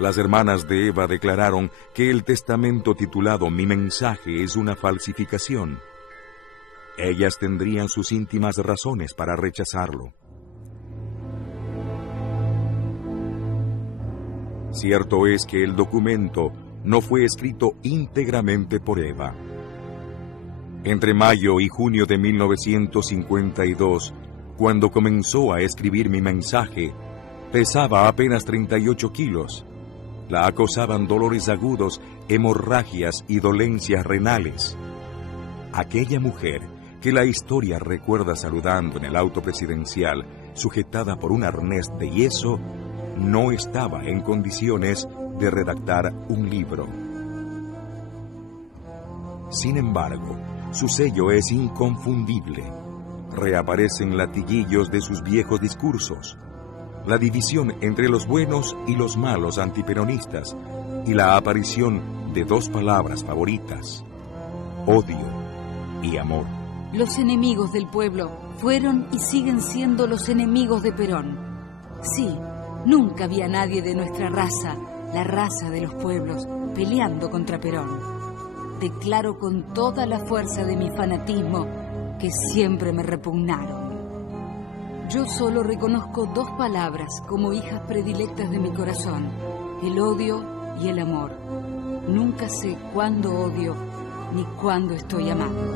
Las hermanas de Eva declararon que el testamento titulado Mi mensaje es una falsificación. Ellas tendrían sus íntimas razones para rechazarlo. Cierto es que el documento no fue escrito íntegramente por Eva. Entre mayo y junio de 1952, cuando comenzó a escribir Mi mensaje, pesaba apenas 38 kilos. La acosaban dolores agudos, hemorragias y dolencias renales. Aquella mujer, que la historia recuerda saludando en el auto presidencial, sujetada por un arnés de yeso, no estaba en condiciones de redactar un libro. Sin embargo, su sello es inconfundible. Reaparecen latiguillos de sus viejos discursos, la división entre los buenos y los malos antiperonistas y la aparición de dos palabras favoritas: odio y amor. Los enemigos del pueblo fueron y siguen siendo los enemigos de Perón. Sí, nunca había nadie de nuestra raza, la raza de los pueblos, peleando contra Perón. Declaro con toda la fuerza de mi fanatismo que siempre me repugnaron. Yo solo reconozco dos palabras como hijas predilectas de mi corazón: el odio y el amor. Nunca sé cuándo odio ni cuándo estoy amando.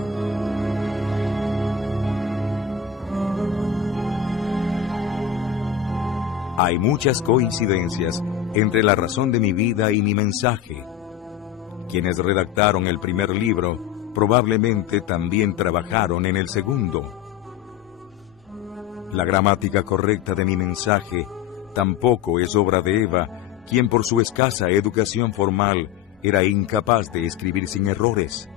Hay muchas coincidencias entre la razón de mi vida y mi mensaje. Quienes redactaron el primer libro probablemente también trabajaron en el segundo. La gramática correcta de mi mensaje tampoco es obra de Eva, quien por su escasa educación formal era incapaz de escribir sin errores.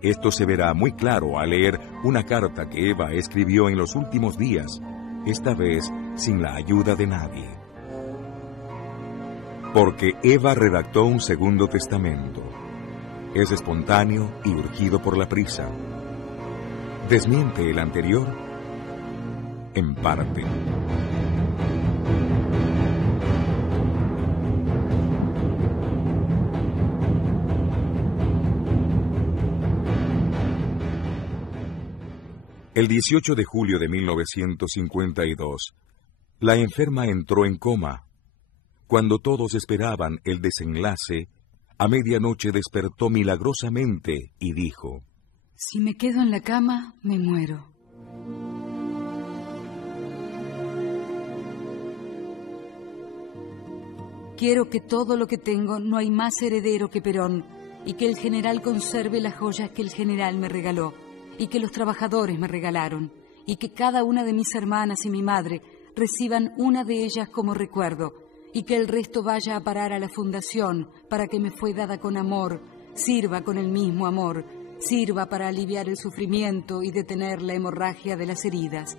Esto se verá muy claro al leer una carta que Eva escribió en los últimos días, esta vez sin la ayuda de nadie. Porque Eva redactó un segundo testamento. Es espontáneo y urgido por la prisa. ¿Desmiente el anterior? En parte. El 18 de julio de 1952, la enferma entró en coma. Cuando todos esperaban el desenlace, a medianoche despertó milagrosamente y dijo: Si me quedo en la cama, me muero. Quiero que todo lo que tengo no hay más heredero que Perón, y que el general conserve las joyas que el general me regaló, y que los trabajadores me regalaron, y que cada una de mis hermanas y mi madre reciban una de ellas como recuerdo, y que el resto vaya a parar a la fundación para que me fue dada con amor, sirva con el mismo amor, sirva para aliviar el sufrimiento y detener la hemorragia de las heridas.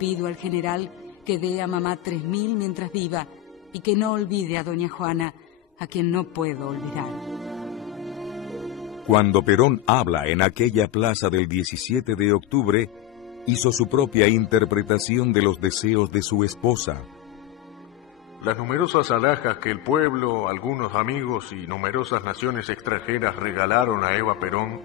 Pido al general que dé a mamá 3.000 mientras viva, y que no olvide a doña Juana, a quien no puedo olvidar. Cuando Perón habla en aquella plaza del 17 de octubre, hizo su propia interpretación de los deseos de su esposa. Las numerosas alhajas que el pueblo, algunos amigos y numerosas naciones extranjeras regalaron a Eva Perón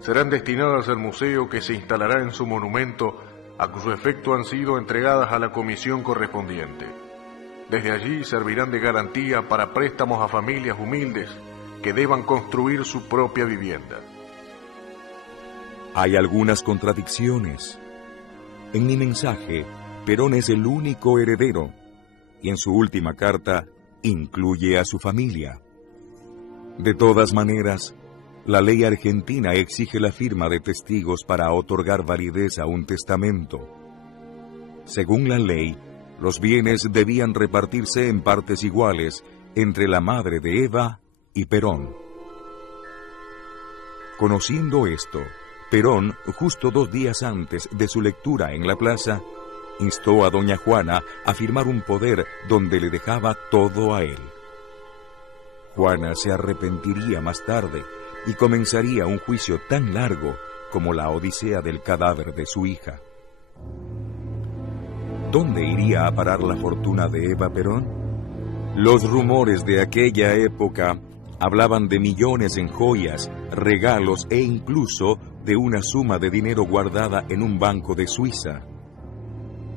serán destinadas al museo que se instalará en su monumento, a cuyo efecto han sido entregadas a la comisión correspondiente. Desde allí servirán de garantía para préstamos a familias humildes que deban construir su propia vivienda. Hay algunas contradicciones. En mi mensaje, Perón es el único heredero, y en su última carta incluye a su familia. De todas maneras, la ley argentina exige la firma de testigos para otorgar validez a un testamento. Según la ley, los bienes debían repartirse en partes iguales entre la madre de Eva y Perón. Conociendo esto, Perón, justo 2 días antes de su lectura en la plaza, instó a doña Juana a firmar un poder donde le dejaba todo a él. Juana se arrepentiría más tarde y comenzaría un juicio tan largo como la odisea del cadáver de su hija. ¿Dónde iría a parar la fortuna de Eva Perón? Los rumores de aquella época hablaban de millones en joyas, regalos e incluso de una suma de dinero guardada en un banco de Suiza.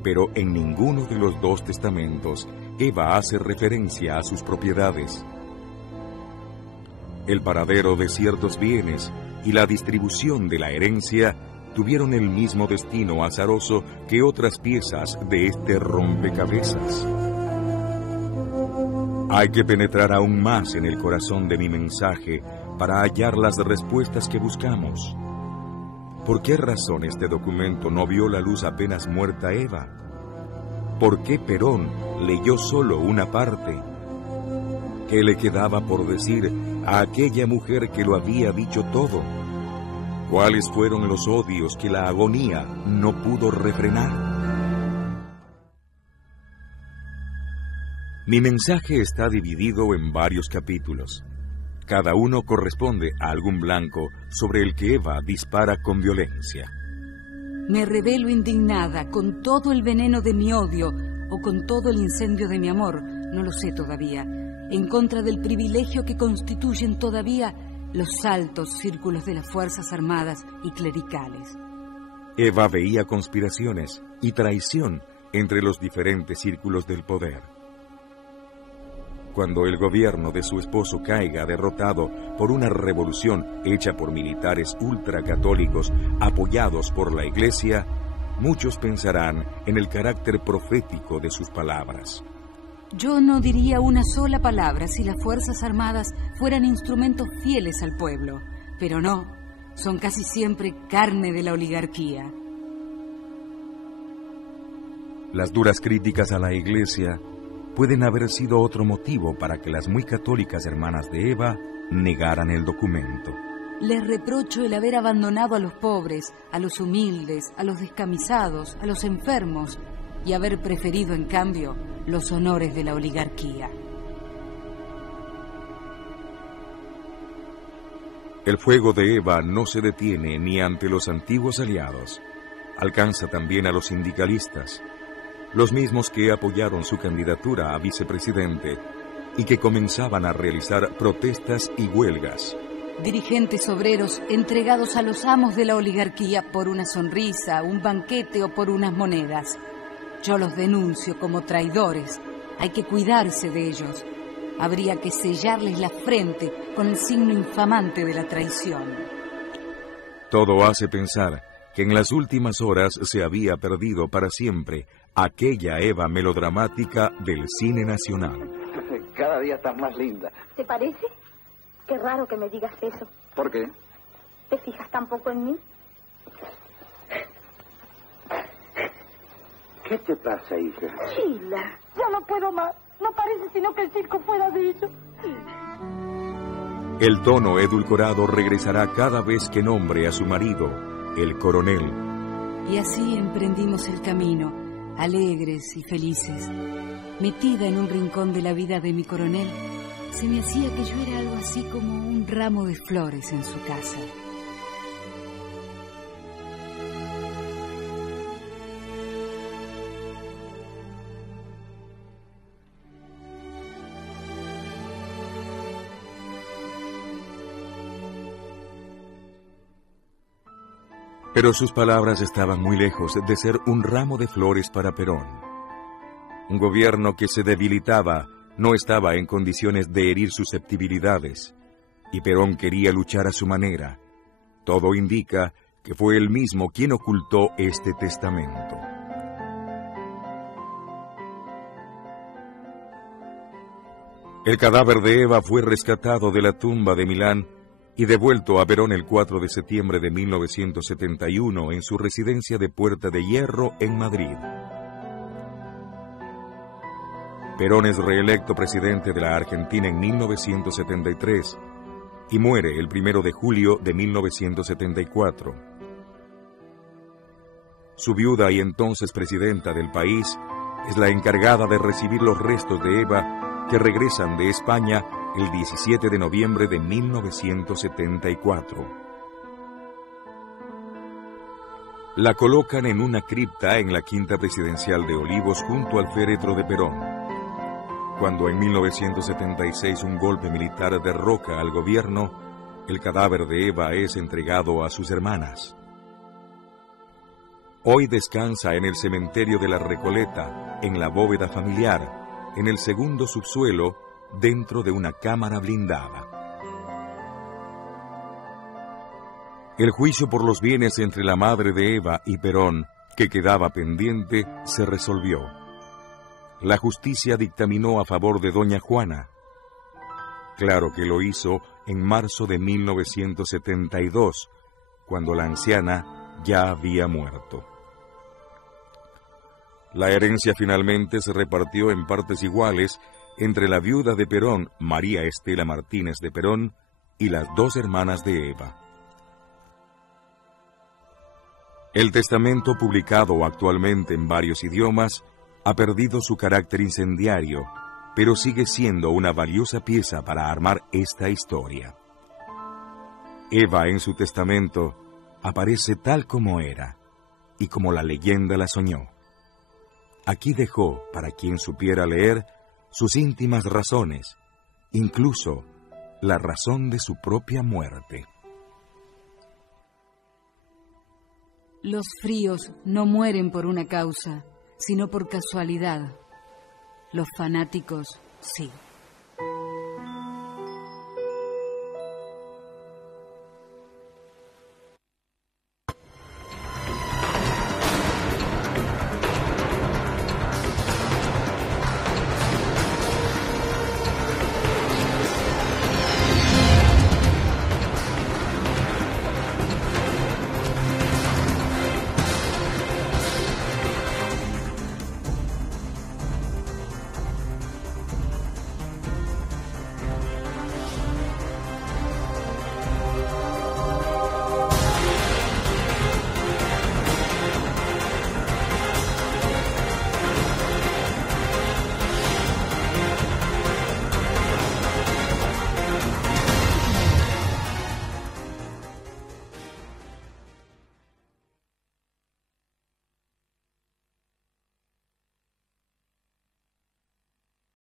Pero en ninguno de los dos testamentos Eva hace referencia a sus propiedades. El paradero de ciertos bienes y la distribución de la herencia tuvieron el mismo destino azaroso que otras piezas de este rompecabezas. Hay que penetrar aún más en el corazón de mi mensaje para hallar las respuestas que buscamos. ¿Por qué razón este documento no vio la luz apenas muerta Eva? ¿Por qué Perón leyó solo una parte? ¿Qué le quedaba por decir a aquella mujer que lo había dicho todo? ¿Cuáles fueron los odios que la agonía no pudo refrenar? Mi mensaje está dividido en varios capítulos. Cada uno corresponde a algún blanco sobre el que Eva dispara con violencia. Me revelo indignada con todo el veneno de mi odio o con todo el incendio de mi amor, no lo sé todavía, en contra del privilegio que constituyen todavía los altos círculos de las Fuerzas Armadas y clericales. Eva veía conspiraciones y traición entre los diferentes círculos del poder. Cuando el gobierno de su esposo caiga derrotado por una revolución hecha por militares ultracatólicos apoyados por la Iglesia, muchos pensarán en el carácter profético de sus palabras. Yo no diría una sola palabra si las Fuerzas Armadas fueran instrumentos fieles al pueblo, pero no, son casi siempre carne de la oligarquía. Las duras críticas a la Iglesia pueden haber sido otro motivo para que las muy católicas hermanas de Eva negaran el documento. Les reprocho el haber abandonado a los pobres, a los humildes, a los descamisados, a los enfermos, y haber preferido, en cambio, los honores de la oligarquía. El fuego de Eva no se detiene ni ante los antiguos aliados. Alcanza también a los sindicalistas, los mismos que apoyaron su candidatura a vicepresidente y que comenzaban a realizar protestas y huelgas. Dirigentes obreros entregados a los amos de la oligarquía por una sonrisa, un banquete o por unas monedas. Yo los denuncio como traidores. Hay que cuidarse de ellos. Habría que sellarles la frente con el signo infamante de la traición. Todo hace pensar que en las últimas horas se había perdido para siempre aquella Eva melodramática del cine nacional. Cada día estás más linda. ¿Te parece? Qué raro que me digas eso. ¿Por qué? ¿Te fijas tan poco en mí? ¿Qué te pasa, hija? Sheila, ya no puedo más. No parece sino que el circo fuera de ellos. El tono edulcorado regresará cada vez que nombre a su marido, el coronel. Y así emprendimos el camino, alegres y felices. Metida en un rincón de la vida de mi coronel, se me hacía que yo era algo así como un ramo de flores en su casa. Pero sus palabras estaban muy lejos de ser un ramo de flores para Perón. Un gobierno que se debilitaba no estaba en condiciones de herir susceptibilidades, y Perón quería luchar a su manera. Todo indica que fue él mismo quien ocultó este testamento. El cadáver de Eva fue rescatado de la tumba de Milán y devuelto a Perón el 4 de septiembre de 1971 en su residencia de Puerta de Hierro en Madrid. Perón es reelecto presidente de la Argentina en 1973 y muere el 1 de julio de 1974. Su viuda y entonces presidenta del país es la encargada de recibir los restos de Eva que regresan de España el 17 de noviembre de 1974. La colocan en una cripta en la Quinta Presidencial de Olivos junto al féretro de Perón. Cuando en 1976 un golpe militar derroca al gobierno, el cadáver de Eva es entregado a sus hermanas. Hoy descansa en el cementerio de la Recoleta, en la bóveda familiar, en el segundo subsuelo, dentro de una cámara blindada. El juicio por los bienes entre la madre de Eva y Perón, que quedaba pendiente, se resolvió. La justicia dictaminó a favor de doña Juana. Claro que lo hizo en marzo de 1972, cuando la anciana ya había muerto. La herencia finalmente se repartió en partes iguales entre la viuda de Perón, María Estela Martínez de Perón, y las dos hermanas de Eva. El testamento, publicado actualmente en varios idiomas, ha perdido su carácter incendiario, pero sigue siendo una valiosa pieza para armar esta historia. Eva en su testamento aparece tal como era, y como la leyenda la soñó. Aquí dejó, para quien supiera leer, sus íntimas razones, incluso la razón de su propia muerte. Los fríos no mueren por una causa, sino por casualidad. Los fanáticos, sí.